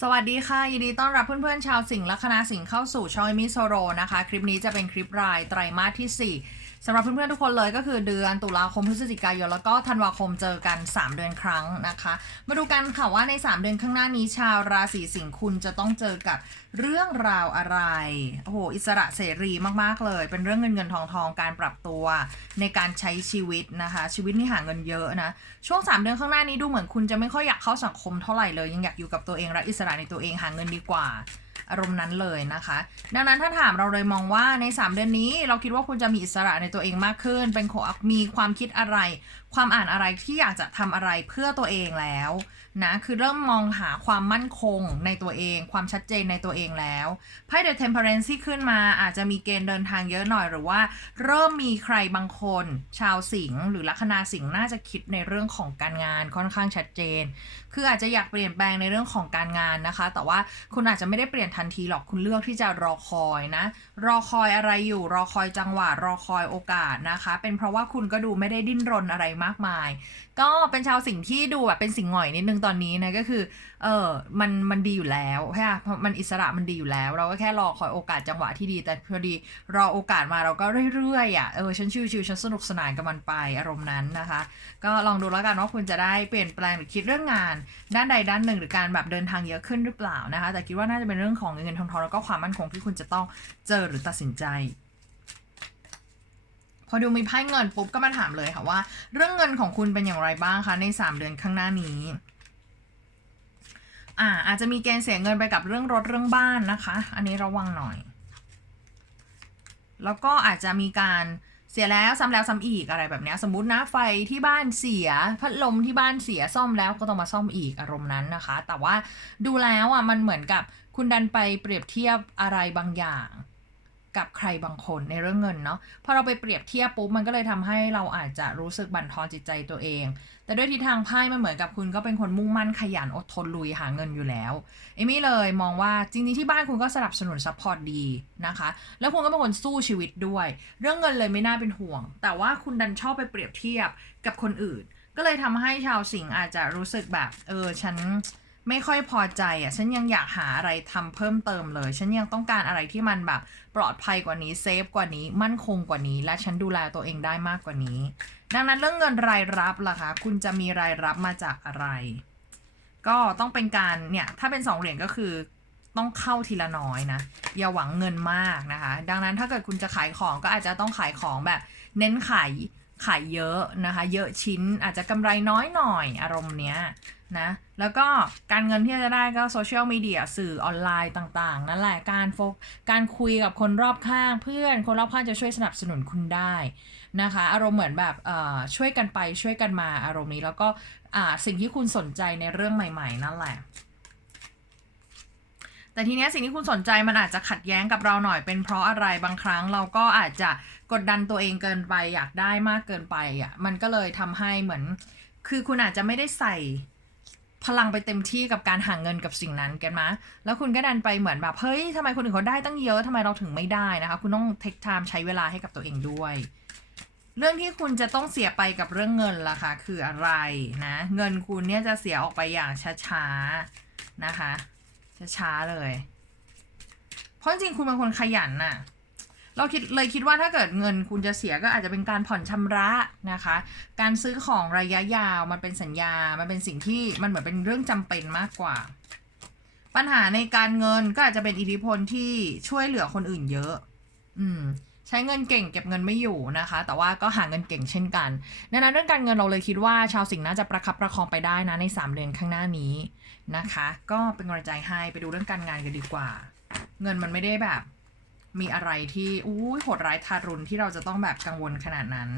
สวัสดีค่ะ ยินดีต้อนรับเพื่อนๆ ชาวสิงห์ลัคนาสิงห์เข้าสู่ช่อยมิโซโรนะคะ คลิปนี้จะเป็นคลิปรายไตรมาสที่ 4 สำหรับเพื่อนๆทุกคนเลยก็คือเดือนตุลาคมพฤศจิกายนแล้วก็ธันวาคมเจอกัน 3 เดือนครั้งนะคะ มาดูกันค่ะว่าใน 3 เดือนข้างหน้านี้ชาวราศีสิงห์คุณจะต้องเจอกับเรื่องราวอะไรโอ้โหอิสระเสรีมากๆเลย เป็นเรื่องเงินเงินทองทองการปรับตัวในการใช้ชีวิตนะคะ ชีวิตนี่หาเงินเยอะนะช่วง 3 เดือนข้างหน้านี้ดูเหมือนคุณจะไม่ค่อยอยากเข้าสังคมเท่าไหร่เลยยังอยากอยู่กับตัวเองและอิสระในตัวเองหาเงินดีกว่า อารมณ์นั้นเลยนะคะ ดังนั้นถ้าถามเราเลยมองว่าใน 3 เดือนนี้ เราคิดว่าคุณจะมีอิสระในตัวเองมากขึ้น เป็นโคมีความคิดอะไร ความอ่านอะไรที่อยากจะทำอะไรเพื่อตัวเองแล้วนะคือเริ่มมองหาความมั่นคงในตัวเอง ความชัดเจนในตัวเองแล้วไพ่ The Temperance ที่ขึ้นมาอาจจะมีเกณฑ์เดินทางเยอะหน่อยหรือว่า เริ่มมีใครบางคน ชาวสิงห์หรือลัคนาสิงห์น่าจะคิดในเรื่องของการงานค่อนข้างชัดเจน คืออาจจะอยากเปลี่ยนแปลงในเรื่องของการงานนะคะ แต่ว่าคุณอาจจะไม่ได้เปลี่ยนทันทีหรอกคุณเลือกที่จะรอคอยนะ รอคอยอะไรอยู่ รอคอยจังหวะ รอคอยโอกาสนะคะ เป็นเพราะว่าคุณก็ดูไม่ได้ดิ้นรนอะไรมากมาย ก็เป็นชาวสิ่งที่ดูแบบเป็นสิ่งห์หงอยนิดนึงตอนนี้นะก็คือ เออมันมันดีอยู่แล้วใช่ไหมเพราะมันอิสระมันดีอยู่แล้ว เราก็แค่รอคอยโอกาสจังหวะที่ดี แต่พอดีรอโอกาสมาเราก็เรื่อยๆอะเออฉันชิวๆฉันสนุกสนานกับมันไปอารมณ์นั้นนะคะ ก็ลองดูแล้วกันว่าคุณจะได้เปลี่ยนแปลงหรือคิดเรื่องงาน ด้านใดด้านหนึ่งหรือการแบบเดินทางเยอะขึ้นหรือเปล่านะคะ แต่คิดว่าน่าจะเป็นเรื่องของเงินทองทองแล้วก็ความมั่นคงที่คุณจะต้องเจอหรือตัดสินใจ พอดูมีไพ่เงินปุ๊บก็มาถามเลยค่ะว่า เรื่องเงินของคุณเป็นอย่างไรบ้างคะใน 3 เดือนข้างหน้านี้อ่าอาจจะมีเกณฑ์เสียเงินไปกับเรื่องรถเรื่องบ้านนะคะ อันนี้ระวังหน่อย แล้วก็อาจจะมีการ เสียแล้วซ้ำแล้วซ้ำอีกอะไรแบบนี้สมมตินะไฟที่บ้านเสียพัดลมที่บ้านเสียซ่อมแล้วก็ต้องมาซ่อมอีกอารมณ์นั้นนะคะ แต่ว่าดูแล้วอะมันเหมือนกับคุณดันไปเปรียบเทียบอะไรบางอย่าง กับใครบางคนในเรื่องเงินเนาะพอเราไปเปรียบเทียบปุ๊บมันก็เลยทำให้เราอาจจะรู้สึกบั่นทอนจิตใจตัวเอง แต่ด้วยทิศทางไพ่มันเหมือนกับคุณก็เป็นคนมุ่งมั่นขยันอดทนลุยหาเงินอยู่แล้วเอมี่เลยมองว่าจริงๆที่บ้านคุณก็สนับสนุนซัพพอร์ตดีนะคะ แล้วคุณก็เป็นคนสู้ชีวิตด้วย เรื่องเงินเลยไม่น่าเป็นห่วง แต่ว่าคุณดันชอบไปเปรียบเทียบกับคนอื่น ก็เลยทำให้ชาวสิงห์อาจจะรู้สึกแบบเออฉัน ไม่ค่อยพอใจอะ ฉันยังอยากหาอะไรทำเพิ่มเติมเลย ฉันยังต้องการอะไรที่มันแบบปลอดภัยกว่านี้เซฟกว่านี้ มั่นคงกว่านี้ และฉันดูแลตัวเองได้มากกว่านี้ ดังนั้นเรื่องเงินรายรับล่ะคะ คุณจะมีรายรับมาจากอะไร ก็ต้องเป็นการเนี่ย ถ้าเป็นสองเหรียญก็คือต้องเข้าทีละน้อยนะ อย่าหวังเงินมากนะคะ ดังนั้นถ้าเกิดคุณจะขายของก็อาจจะต้องขายของแบบ เน้นขายขายเยอะนะคะ เยอะชิ้นอาจจะกำไรน้อยหน่อยอารมณ์เนี้ย นะ แล้วก็การเงินที่จะได้ก็โซเชียลมีเดียสื่อออนไลน์ต่างๆ นั่นแหละ การโฟกการคุยกับคนรอบข้างเพื่อน คนรอบข้างจะช่วยสนับสนุนคุณได้นะคะ อารมณ์เหมือนแบบช่วยกันไปช่วยกันมาอารมณ์นี้แล้วก็สิ่งที่คุณสนใจในเรื่องใหม่ ๆ นั่นแหละแต่ทีเนี้ยสิ่งที่คุณสนใจมันอาจจะขัดแย้งกับเราหน่อยเป็นเพราะอะไรบางครั้งเราก็อาจจะกดดันตัวเองเกินไป อยากได้มากเกินไปอะมันก็เลยทำให้เหมือน คือคุณอาจจะไม่ได้ใส่ พลังไปเต็มที่กับการหาเงินกับสิ่งนั้นกันมะแล้วคุณก็ดันไปเหมือนแบบ เฮ้ยทำไมคนอื่นเขาได้ตั้งเยอะทำไมเราถึงไม่ได้นะคะ คุณต้องเทคไทม์ใช้เวลาให้กับตัวเองด้วย เรื่องที่คุณจะต้องเสียไปกับเรื่องเงินล่ะคะคืออะไรนะ เงินคุณเนี่ยจะเสียออกไปอย่างช้าๆนะคะ ช้าๆเลย เพราะจริงคุณเป็นคนขยันน่ะ เราคิดเลยคิดว่าถ้าเกิดเงินคุณจะเสียก็อาจจะเป็นการผ่อนชำระนะคะ การซื้อของระยะยาวมันเป็นสัญญา มันเป็นสิ่งที่มันเหมือนเป็นเรื่องจำเป็นมากกว่า ปัญหาในการเงินก็อาจจะเป็นอิทธิพลที่ช่วยเหลือคนอื่นเยอะ อืมใช้เงินเก่งเก็บเงินไม่อยู่นะคะ แต่ว่าก็หาเงินเก่งเช่นกันดังนั้นเรื่องการเงินเราเลยคิดว่าชาวสิงห์น่าจะประคับประคองไปได้นะใน 3 เดือนข้างหน้านี้นะคะ ก็เป็นกำลังใจให้ไปดูเรื่องการงานกันดีกว่า เงินมันไม่ได้แบบ มีอะไรที่อู้โหดร้ายทารุณที่เราจะต้องแบบกังวลขนาดนั้น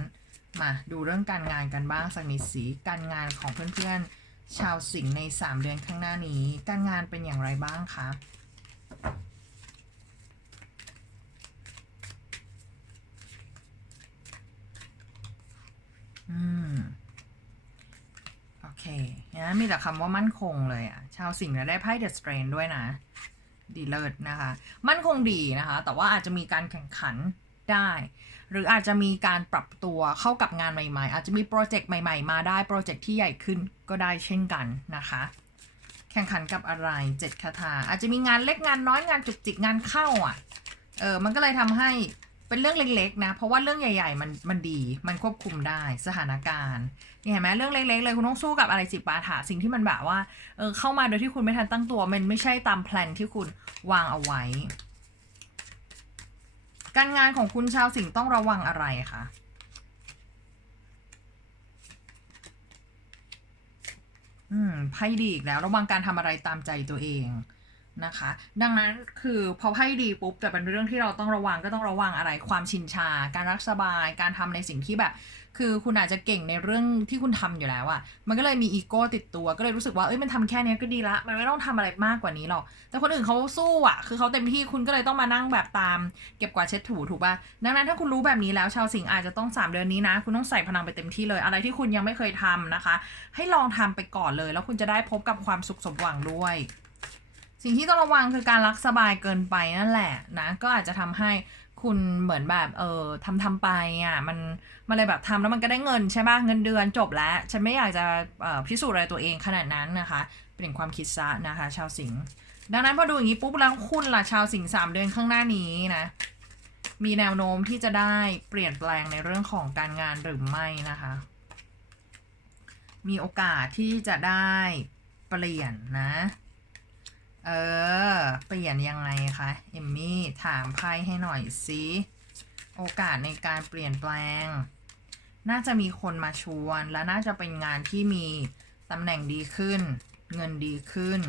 มาดูเรื่องการงานกันบ้างสักนิดสีการงานของเพื่อนๆ ชาวสิงห์ใน 3 เดือนข้างหน้านี้ การงานเป็นอย่างไรบ้างคะอืมโอเคนะมีแต่คำว่ามั่นคงเลยอะชาวสิงห์ได้ไพ่เดอะสเตรนด้วยนะ ดีเลิศนะคะ มั่นคงดีนะคะ แต่ว่าอาจจะมีการแข่งขันได้ หรืออาจจะมีการปรับตัวเข้ากับงานใหม่ ๆ อาจจะมีโปรเจกต์ใหม่ ๆ มาได้โปรเจกต์ที่ใหญ่ขึ้นก็ได้เช่นกันนะคะ แข่งขันกับอะไรเจ็ดคาถาอาจจะมีงานเล็กงานน้อยงานจุกจิกงานเข้าอะเออมันก็เลยทำให้ เป็นเรื่องเล็กๆ นะ เพราะว่าเรื่องใหญ่ๆ มันมันดี มันควบคุมได้สถานการณ์นี่เห็นไหมเรื่องเล็กๆ เลยคุณต้องสู้กับอะไรจิปาถะสิ่งที่มันแบบว่าเออเข้ามาโดยที่คุณไม่ทันตั้งตัว มันไม่ใช่ตามแพลนที่คุณวางเอาไว้ การงานของคุณชาวสิงต้องระวังอะไรคะอืมไพ่ดีอีกแล้วระวังการทำอะไรตามใจตัวเอง นะคะ ดังนั้นคือพอไพ่ดีปุ๊บแต่เป็นเรื่องที่เราต้องระวังก็ต้องระวังอะไรความชินชา การรักสบายการทำในสิ่งที่แบบ คือคุณอาจจะเก่งในเรื่องที่คุณทำอยู่แล้วอะมันก็เลยมีอีโก้ติดตัวก็เลยรู้สึกว่าเอ้ยมันทำแค่นี้ก็ดีละ มันไม่ต้องทำอะไรมากกว่านี้หรอก แต่คนอื่นเขาสู้อะคือเขาเต็มที่คุณก็เลยต้องมานั่งแบบตาม เก็บกวาดเช็ดถูถูกป่ะดังนั้นถ้าคุณรู้แบบนี้แล้วชาวสิงอาจจะต้อง 3 เดือนนี้นะ คุณต้องใส่พลังไปเต็มที่เลย อะไรที่คุณยังไม่เคยทำนะคะ ให้ลองทำไปก่อนเลย แล้วคุณจะได้พบกับความสุขสมหวังด้วย สิ่งที่ต้องระวังคือการรักสบายเกินไปนั่นแหละนะ ก็อาจจะทำให้คุณเหมือนแบบเออทำทำไปอะมันมันเลยแบบทำแล้วมันก็ได้เงินใช่ป่ะเงินเดือนจบแล้ว ฉันไม่อยากจะออพิสูจน์อะไรตัวเองขนาดนั้นนะคะ เปลี่ยนความคิดซะนะคะ ชาวสิงห์ดังนั้นพอดูอย่างนี้ปุ๊บแล้วคุณล่ะชาวสิงห์สามเดือนข้างหน้านี้นะมีแนวโน้มที่จะได้เปลี่ยนแปลงในเรื่องของการงานหรือไม่นะคะ มีโอกาสที่จะได้เปลี่ยนนะ เออ เปลี่ยนยังไงคะเอมมี่ถามไพ่ให้หน่อยสิโอกาสในการเปลี่ยนแปลง น่าจะมีคนมาชวน และน่าจะเป็นงานที่มีตำแหน่งดีขึ้น เงินดีขึ้น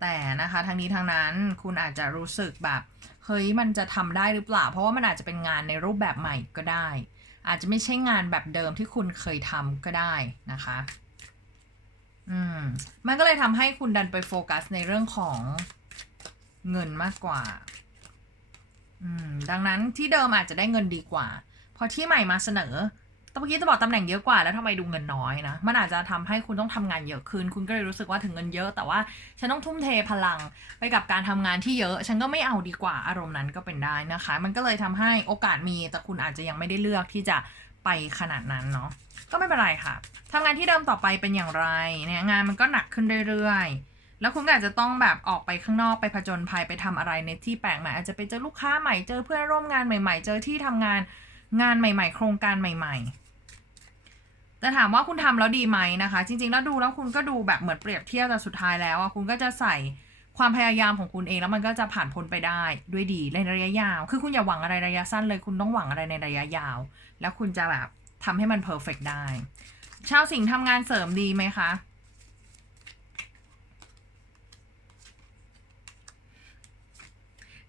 แต่นะคะทั้งนี้ทั้งนั้นคุณอาจจะรู้สึกแบบเฮ้ยมันจะทำได้หรือเปล่า เพราะว่ามันอาจจะเป็นงานในรูปแบบใหม่ก็ได้ อาจจะไม่ใช่งานแบบเดิมที่คุณเคยทำก็ได้นะคะ อืม มันก็เลยทำให้คุณดันไปโฟกัสในเรื่องของเงินมากกว่า อืม ดังนั้นที่เดิมอาจจะได้เงินดีกว่า พอที่ใหม่มาเสนอตะเมื่อกี้จะบอกตำแหน่งเยอะกว่าแล้วทำไมดูเงินน้อยนะ มันอาจจะทำให้คุณต้องทำงานเยอะขึ้น คุณก็เลยรู้สึกว่าถึงเงินเยอะ แต่ว่าฉันต้องทุ่มเทพลังไปกับการทำงานที่เยอะ ฉันก็ไม่เอาดีกว่าอารมณ์นั้นก็เป็นได้นะคะ มันก็เลยทำให้โอกาสมีแต่คุณอาจจะยังไม่ได้เลือกที่จะ ไปขนาดนั้นเนาะก็ไม่เป็นไรค่ะทำงานที่เดิมต่อไปเป็นอย่างไรเนี่ยงานมันก็หนักขึ้นเรื่อยๆ แล้วคุณก็อาจจะต้องแบบออกไปข้างนอกไปผจญภัยไปทำอะไรในที่แปลกใหม่อาจจะไปเจอลูกค้าใหม่เจอเพื่อนร่วมงานใหม่ ๆ เจอที่ทำงานงานใหม่ ๆ โครงการใหม่ ๆแต่ถามว่าคุณทำแล้วดีไหมนะคะ จริงๆ แล้วดูแล้วคุณก็ดูแบบเหมือนเปรียบเทียบแต่สุดท้ายแล้วอะคุณก็จะใส่ ความพยายามของคุณเองแล้วมันก็จะผ่านพ้นไปได้ด้วยดีในระยะยาว คือคุณอย่าหวังอะไรระยะสั้นเลย คุณต้องหวังอะไรในระยะยาว แล้วคุณจะแบบทำให้มันเพอร์เฟกได้ ชาวสิงห์ทำงานเสริมดีไหมคะ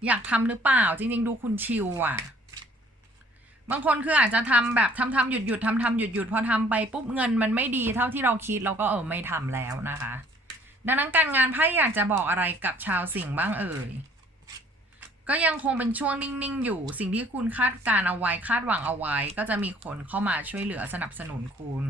อยากทำหรือเปล่าจริง ๆ ดูคุณชิวอะ่ะ บางคนคืออาจจะทำแบบทำทำหยุดหยุดทำทำหยุดหยุดพอทำไปปุ๊บเงินมันไม่ดีเท่าที่เราคิดเราก็เออไม่ทำแล้วนะคะ ดังนั้นการงานไพ่อยากจะบอกอะไรกับชาวสิงห์บ้างเอ่ย ก็ยังคงเป็นช่วงนิ่งๆ อยู่ สิ่งที่คุณคาดการเอาไว้คาดหวังเอาไว้ ก็จะมีคนเข้ามาช่วยเหลือสนับสนุนคุณ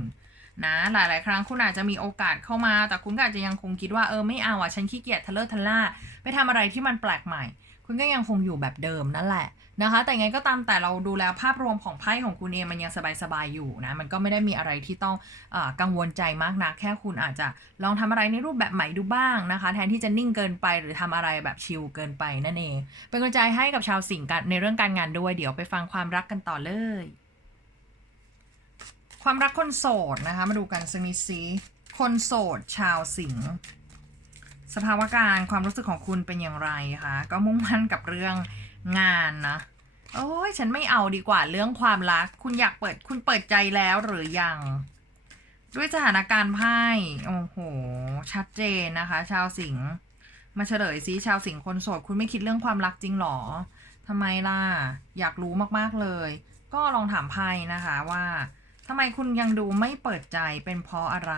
นะหลาย ๆ ครั้งคุณอาจจะมีโอกาสเข้ามา แต่คุณก็อาจจะยังคงคิดว่าเออไม่เอาอะฉันขี้เกียจทะเลอะทะล่าไปทำอะไรที่มันแปลกใหม่ คุณก็ยังคงอยู่แบบเดิมนั่นแหละ นะคะ แต่ไงก็ตามแต่เราดูแล้วภาพรวมของไพ่ของคุณเองมันยังสบายๆอยู่นะ มันก็ไม่ได้มีอะไรที่ต้องอกังวลใจมากนะแค่คุณอาจจะลองทำอะไรในรูปแบบใหม่ดูบ้างนะคะ แทนที่จะนิ่งเกินไปหรือทำอะไรแบบชิลเกินไปนั่นเอง เป็นกำลังใจให้กับชาวสิงห์กันในเรื่องการงานด้วย เดี๋ยวไปฟังความรักกันต่อเลย ความรักคนโสดนะคะ มาดูกันสักนิดสิคนโสดชาวสิงห์สภาวะการความรู้สึกของคุณเป็นอย่างไรคะ ก็มุ่งมั่นกับเรื่อง งานนะโอ้ยฉันไม่เอาดีกว่าเรื่องความรัก คุณอยากเปิดคุณเปิดใจแล้วหรือยัง ด้วยสถานการณ์ไพ่โอ้โห ชัดเจนนะคะ ชาวสิงห์มาเฉลยซิชาวสิงห์คนโสด คุณไม่คิดเรื่องความรักจริงหรอทำไมล่ะ อยากรู้มากๆเลย ก็ลองถามไพ่นะคะว่าทำไมคุณยังดูไม่เปิดใจเป็นเพราะอะไร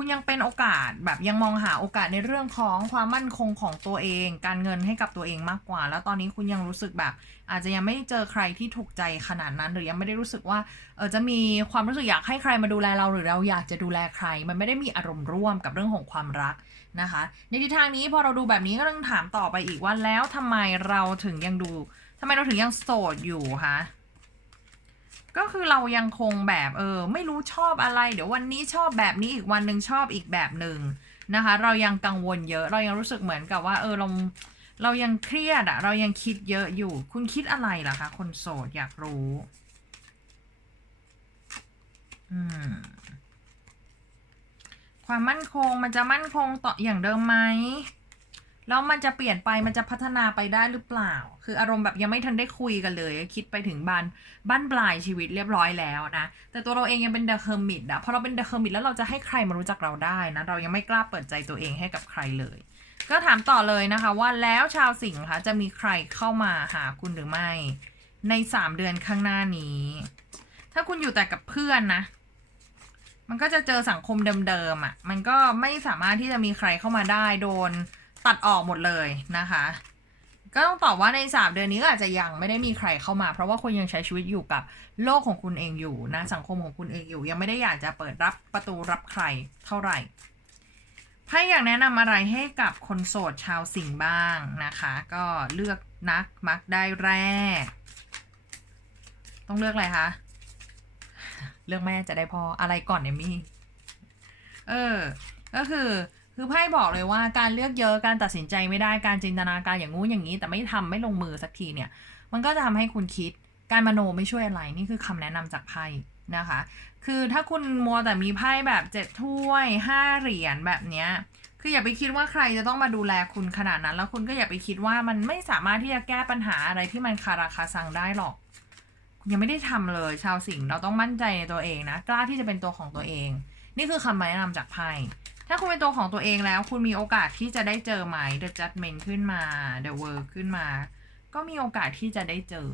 คุณยังเป็นโอกาสแบบยังมองหาโอกาสในเรื่องของความมั่นคงของตัวเอง การเงินให้กับตัวเองมากกว่า แล้วตอนนี้คุณยังรู้สึกแบบ อาจจะยังไม่เจอใครที่ถูกใจขนาดนั้น หรือยังไม่ได้รู้สึกว่าเออจะมีความรู้สึกอยากให้ใครมาดูแลเราหรือเราอยากจะดูแลใคร มันไม่ได้มีอารมณ์ร่วมกับเรื่องของความรักนะคะ ในทิศทางนี้พอเราดูแบบนี้ก็ต้องถามต่อไปอีกว่าแล้วทำไมเราถึงยังดูทำไมเราถึงยังโสดอยู่คะ ก็ก็คือเรายังคงแบบเออไม่รู้ชอบอะไร เดี๋ยววันนี้ชอบแบบนี้อีกวันหนึ่งชอบอีกแบบหนึ่งนะคะ เรายังกังวลเยอะ เรายังรู้สึกเหมือนกับว่า เออเราเรายังเครียดอะเรายังคิดเยอะอยู่ คุณคิดอะไรล่ะคะ คนโสดอยากรู้ อืม ความมั่นคงมันจะมั่นคงต่ออย่างเดิมไหม แล้วมันจะเปลี่ยนไปมันจะพัฒนาไปได้หรือเปล่า คืออารมณ์แบบยังไม่ทันได้คุยกันเลย คิดไปถึงบ้านบ้านปลายชีวิตเรียบร้อยแล้วนะ แต่ตัวเราเองยังเป็นเดอะเฮอร์มิตอะพอเราเป็นเดอะเฮอร์มิตแล้วเราจะให้ใครมารู้จักเราได้นะ เรายังไม่กล้าเปิดใจตัวเองให้กับใครเลย ก็ถามต่อเลยนะคะว่าแล้วชาวสิงห์คะจะมีใครเข้ามาหาคุณหรือไม่ ในสามเดือนข้างหน้านี้ ถ้าคุณอยู่แต่กับเพื่อนนะมันก็จะเจอสังคมเดิมๆอะ่ะ มันก็ไม่สามารถที่จะมีใครเข้ามาได้โดน ตัดออกหมดเลยนะคะ ก็ต้องตอบว่าในสามเดือนนี้ก็อาจจะยังไม่ได้มีใครเข้ามา เพราะว่าคุณยังใช้ชีวิตอยู่กับโลกของคุณเองอยู่นะสังคมของคุณเองอยู่ ยังไม่ได้อยากจะเปิดรับประตูรับใครเท่าไหร่ไพ่อยากแนะนำอะไรให้กับคนโสดชาวสิงห์บ้างนะคะ ก็เลือกนักมักได้แรก ต้องเลือกอะไรคะเลือกแม่จะได้พออะไรก่อนเอมี่เออ ก็คือ คือไพ่บอกเลยว่าการเลือกเยอะการตัดสินใจไม่ได้การจินตนาการอย่างงู้นอย่างนี้ แต่ไม่ทำไม่ลงมือสักทีเนี่ย มันก็จะทำให้คุณคิดการมโนไม่ช่วยอะไรนี่คือคำแนะนำจากไพ่นะคะ คือถ้าคุณมัวแต่มีไพ่แบบเจ็ดถ้วยห้าเหรียญแบบเนี้ยคืออย่าไปคิดว่าใครจะต้องมาดูแลคุณขนาดนั้น แล้วคุณก็อย่าไปคิดว่ามันไม่สามารถที่จะแก้ปัญหาอะไรที่มันคาราคาซังได้หรอกยังไม่ได้ทำเลยชาวสิงห์เราต้องมั่นใจในตัวเองนะ กล้าที่จะเป็นตัวของตัวเอง นี่คือคำแนะนำจากไพ่ ถ้าคุณเป็นตัวของตัวเองแล้ว คุณมีโอกาสที่จะได้เจอไหม The Judgment ขึ้นมา The World ขึ้นมา ก็มีโอกาสที่จะได้เจอ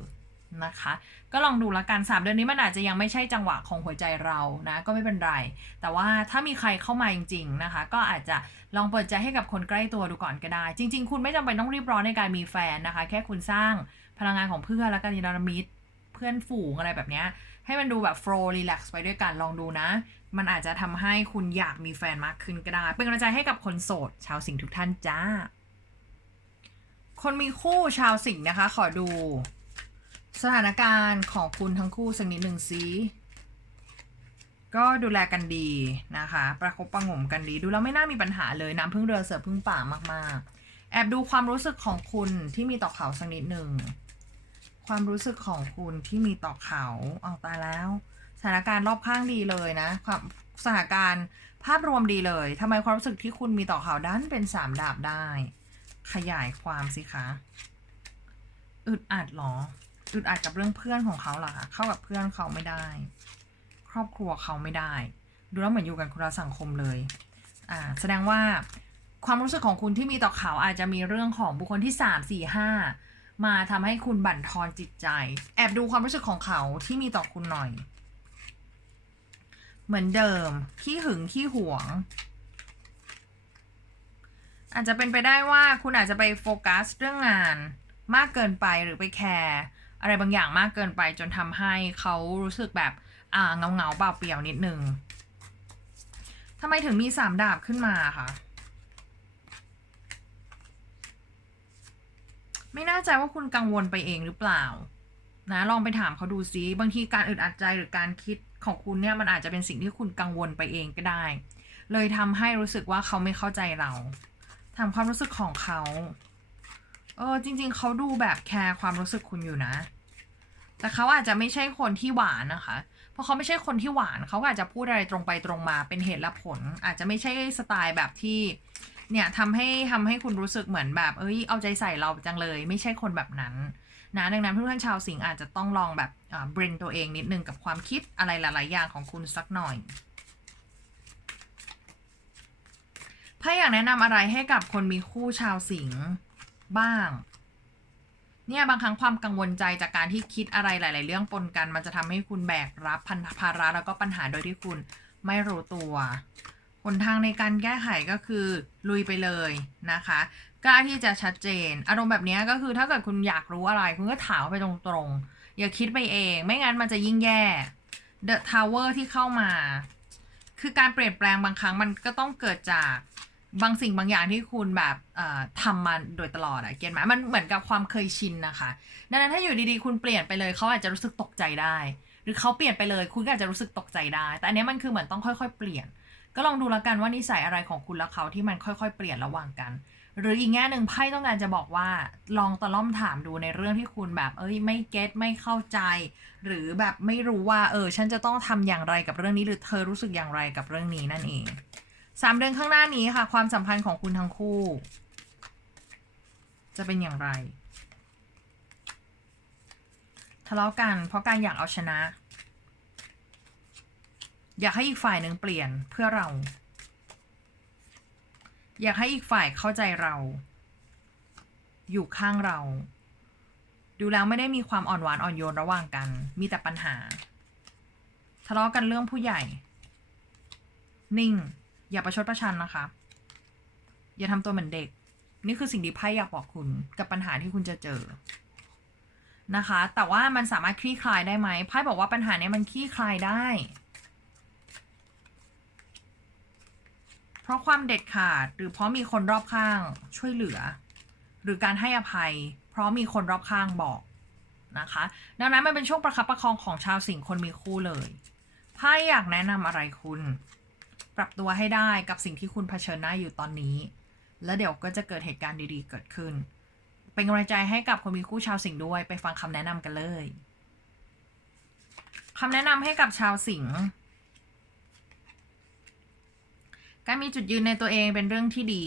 นะคะ ก็ลองดูละกันสามเดือนนี้มันอาจจะยังไม่ใช่จังหวะของหัวใจเรานะ ก็ไม่เป็นไร แต่ว่าถ้ามีใครเข้ามาจริง ๆนะคะ ก็อาจจะลองเปิดใจให้กับคนใกล้ตัวดูก่อนก็ได้ จริง ๆ คุณไม่จำเป็นต้องรีบร้อนในการมีแฟนนะคะ แค่คุณสร้างพลังงานของเพื่อนและการยนมิตร พื่อนฝูงอะไรแบบเนี้ย ให้มันดูแบบโฟล์รีแลกซ์ไปด้วยกันลองดูนะ มันอาจจะทำให้คุณอยากมีแฟนมากขึ้นก็ได้ เป็นกำลังใจให้กับคนโสด ชาวสิงห์ทุกท่านจ้า คนมีคู่ชาวสิงห์นะคะ ขอดู สถานการณ์ของคุณทั้งคู่สักนิดหนึ่งซิก็ดูแลกันดีนะคะ ประคบประหงมกันดี ดูแล้วไม่น่ามีปัญหาเลยน้ำพึ่งเรือเสือพึ่งป่ามากๆ แอบดูความรู้สึกของคุณที่มีต่อเขาสักนิดหนึ่ง ความรู้สึกของคุณที่มีต่อเขาเอาตายแล้ว สถานการณ์รอบข้างดีเลยนะ ความสถานการณ์ภาพรวมดีเลยทำไมความรู้สึกที่คุณมีต่อเขาด้านเป็นสามดาบได้ ขยายความสิคะอึดอัดเหรออึดอัดกับเรื่องเพื่อนของเขาเหรอคะเข้ากับเพื่อนเขาไม่ได้ ครอบครัวเขาไม่ได้ ดูแล้วเหมือนอยู่กันคนละสังคมเลยอ่าแสดงว่าความรู้สึกของคุณที่มีต่อเขาอาจจะมีเรื่องของบุคคลที่สามสี่ห้า มาทำให้คุณบั่นทอนจิตใจ แอบดูความรู้สึกของเขาที่มีต่อคุณหน่อย เหมือนเดิม ขี้หึง ขี้หวง อาจจะเป็นไปได้ว่าคุณอาจจะไปโฟกัสเรื่องงานมากเกินไปหรือไปแคร์อะไรบางอย่างมากเกินไปจนทำให้เขารู้สึกแบบอ่าเงาเงาเปล่าเปลี่ยวนิดนึงทำไมถึงมีสามดาบขึ้นมาคะ ไม่แน่ใจว่าคุณกังวลไปเองหรือเปล่า นะ ลองไปถามเขาดูซิบางทีการอึดอัดใจหรือการคิดของคุณเนี่ยมันอาจจะเป็นสิ่งที่คุณกังวลไปเองก็ได้ เลยทำให้รู้สึกว่าเขาไม่เข้าใจเรา ถามความรู้สึกของเขา เออจริง ๆ เขาดูแบบแคร์ความรู้สึกคุณอยู่นะ แต่เขาอาจจะไม่ใช่คนที่หวานนะคะเพราะเขาไม่ใช่คนที่หวาน เขาอาจจะพูดอะไรตรงไปตรงมาเป็นเหตุและผล อาจจะไม่ใช่สไตล์แบบที่ เนี่ยทำให้ทำให้คุณรู้สึกเหมือนแบบ เอ้ยเอาใจใส่เราจังเลย ไม่ใช่คนแบบนั้นนะดังนั้นเพื่อนๆชาวสิงห์อาจจะต้องลองแบบเบรนตัวเองนิดนึงกับความคิดอะไรหลาย ๆ อย่างของคุณสักหน่อยไพ่อยากแนะนำอะไรให้กับคนมีคู่ชาวสิงห์บ้าง เนี่ยบางครั้งความกังวลใจจากการที่คิดอะไรหลาย ๆ เรื่องปนกัน มันจะทำให้คุณแบกรับพันภาระแล้วก็ปัญหาโดยที่คุณไม่รู้ตัว หนทางในการแก้ไขก็คือลุยไปเลยนะคะกล้าที่จะชัดเจน อารมณ์แบบนี้ก็คือถ้าเกิดคุณอยากรู้อะไร คุณก็ถามไปตรงๆ อย่าคิดไปเอง ไม่งั้นมันจะยิ่งแย่ The Tower ที่เข้ามา คือการเปลี่ยนแปลงบางครั้งมันก็ต้องเกิดจากบางสิ่งบางอย่างที่คุณแบบทำมาโดยตลอดอะเก็ตไหมมันเหมือนกับความเคยชินนะคะ ดังนั้นถ้าอยู่ดีๆ คุณเปลี่ยนไปเลยเขาอาจจะรู้สึกตกใจได้ หรือเขาเปลี่ยนไปเลย คุณก็อาจจะรู้สึกตกใจได้ แต่อันนี้มันคือเหมือนต้องค่อย ๆ เปลี่ยน ก็ลองดูแล้วกันว่านิสัยอะไรของคุณและเขาที่มันค่อยๆ เปลี่ยนระหว่างกัน หรืออีกแง่หนึ่งไพ่ต้องการจะบอกว่า ลองตะล่อมถามดูในเรื่องที่คุณแบบ เอ้ยไม่เก็ตไม่เข้าใจ หรือแบบไม่รู้ว่า เออ ฉันจะต้องทำอย่างไรกับเรื่องนี้หรือเธอรู้สึกอย่างไรกับเรื่องนี้นั่นเองสามเดือนข้างหน้านี้ค่ะ ความสัมพันธ์ของคุณทั้งคู่ จะเป็นอย่างไร ทะเลาะกันเพราะการอยากเอาชนะ อยากให้อีกฝ่ายหนึ่งเปลี่ยนเพื่อเรา อยากให้อีกฝ่ายเข้าใจเรา อยู่ข้างเรา ดูแล้วไม่ได้มีความอ่อนหวานอ่อนโยนระหว่างกัน มีแต่ปัญหา ทะเลาะกันเรื่องผู้ใหญ่ นิ่ง อย่าประชดประชันนะคะ อย่าทำตัวเหมือนเด็ก นี่คือสิ่งที่ไพ่อยากบอกคุณกับปัญหาที่คุณจะเจอนะคะ แต่ว่ามันสามารถคลี่คลายได้ไหมไพ่บอกว่าปัญหาเนี้ยมันคลี่คลายได้ เพราะความเด็ดขาดหรือเพราะมีคนรอบข้างช่วยเหลือ หรือการให้อภัย เพราะมีคนรอบข้างบอกนะคะ ดังนั้นมันเป็นช่วงประคับประคองของชาวสิงห์คนมีคู่เลยไพ่อยากแนะนำอะไรคุณ ปรับตัวให้ได้กับสิ่งที่คุณเผชิญหน้าอยู่ตอนนี้ แล้วเดี๋ยวก็จะเกิดเหตุการณ์ดีๆ เกิดขึ้น เป็นกำลังใจให้กับคนมีคู่ชาวสิงห์ด้วยไปฟังคำแนะนำกันเลยคำแนะนำให้กับชาวสิงห์ การมีจุดยืนในตัวเองเป็นเรื่องที่ดี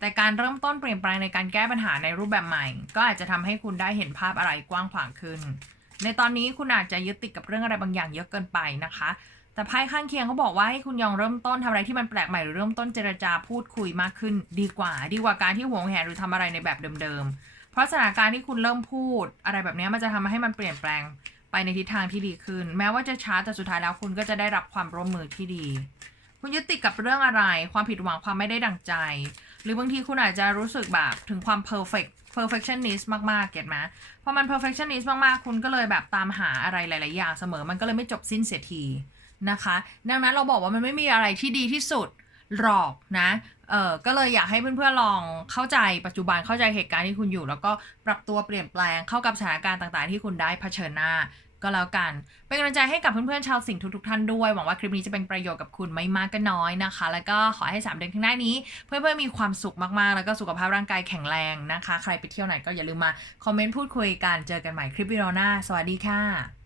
แต่การเริ่มต้นเปลี่ยนแปลงในการแก้ปัญหาในรูปแบบใหม่ ก็อาจจะทำให้คุณได้เห็นภาพอะไรกว้างขวางขึ้น ในตอนนี้คุณอาจจะยึดติดกับเรื่องอะไรบางอย่างเยอะเกินไปนะคะ แต่ไพ่ข้างเคียงเขาบอกว่าให้คุณยองเริ่มต้นทำอะไรที่มันแปลกใหม่หรือเริ่มต้นเจรจาพูดคุยมากขึ้น ดีกว่า ดีกว่าการที่หวงแหนหรือทำอะไรในแบบเดิมๆ เพราะสถานการณ์ที่คุณเริ่มพูด อะไรแบบนี้มันจะทำให้มันเปลี่ยนแปลงไปในทิศทางที่ดีขึ้น แม้ว่าจะช้าแต่สุดท้ายแล้วคุณก็จะได้รับความร่วมมือที่ดี คุณยึดติดกับเรื่องอะไร ความผิดหวังความไม่ได้ดั่งใจ หรือบางทีคุณอาจจะรู้สึกแบบถึงความ perfect perfectionist มากๆ เก็ตไหมพอมัน perfectionist มากๆ คุณก็เลยแบบตามหาอะไรหลาย ๆ อย่างเสมอ มันก็เลยไม่จบสิ้นเสียทีนะคะ ดังนั้นเราบอกว่ามันไม่มีอะไรที่ดีที่สุดหรอกนะ เออก็เลยอยากให้เพื่อนๆลองเข้าใจปัจจุบันเข้าใจเหตุการณ์ที่คุณอยู่ แล้วก็ปรับตัวเปลี่ยนแปลงเข้ากับสถานการณ์ต่างๆ ที่คุณได้เผชิญหน้า ก็แล้วกัน เป็นกำลังใจให้กับเพื่อนๆชาวสิงห์ทุกๆท่านด้วย หวังว่าคลิปนี้จะเป็นประโยชน์กับคุณไม่มากก็น้อยนะคะ แล้วก็ขอให้ 3 เดือนข้างหน้านี้ เพื่อนๆมีความสุขมากๆ แล้วก็สุขภาพร่างกายแข็งแรงนะคะ ใครไปเที่ยวไหนก็อย่าลืมมาคอมเมนต์พูดคุยกัน เจอกันใหม่คลิปวิดีโอหน้า สวัสดีค่ะ